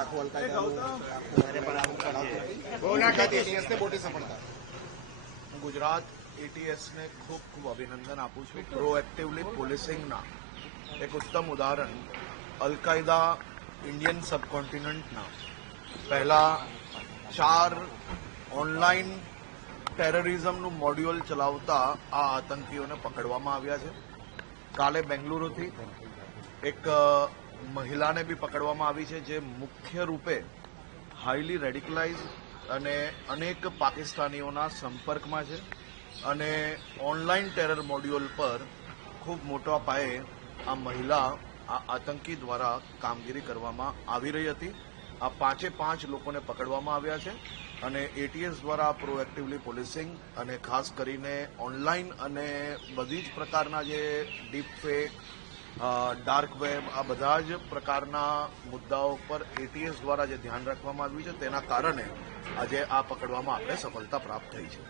આખું અલકાયદાને મોટી સફળતા. હું ગુજરાત એટીએસને ખૂબ ખૂબ અભિનંદન આપું છું. પ્રોએક્ટિવલી પોલીસિંગના એક ઉત્તમ ઉદાહરણ અલકાયદા ઇન્ડિયન સબકોન્ટિનેન્ટના પહેલા 4 ઓનલાઈન ટેરરિઝમનું મોડ્યુલ ચલાવતા આ આતંકીઓને પકડવામાં આવ્યા છે. કાલે બેંગલુરુથી એક મહિલાને બી પકડવામાં આવી છે, જે મુખ્ય રૂપે હાઈલી રેડિકલાઇઝ અને અનેક પાકિસ્તાનીઓના સંપર્કમાં છે અને ઓનલાઈન ટેરર મોડ્યુલ પર ખૂબ મોટા પાયે આ મહિલા આ આતંકી દ્વારા કામગીરી કરવામાં આવી રહી હતી. આ 5 લોકોને પકડવામાં આવ્યા છે અને એટીએસ દ્વારા પ્રોએક્ટિવલી પોલીસિંગ અને ખાસ કરીને ઓનલાઈન અને બધી જ પ્રકારના જે ડીપ ફેક, ડાર્ક વેબ, આ બધા જ પ્રકારના મુદ્દાઓ પર એટીએસ દ્વારા જે ધ્યાન રાખવામાં આવ્યું છે તેના કારણે આજે આ પકડવામાં આપણે સફળતા પ્રાપ્ત થઈ છે.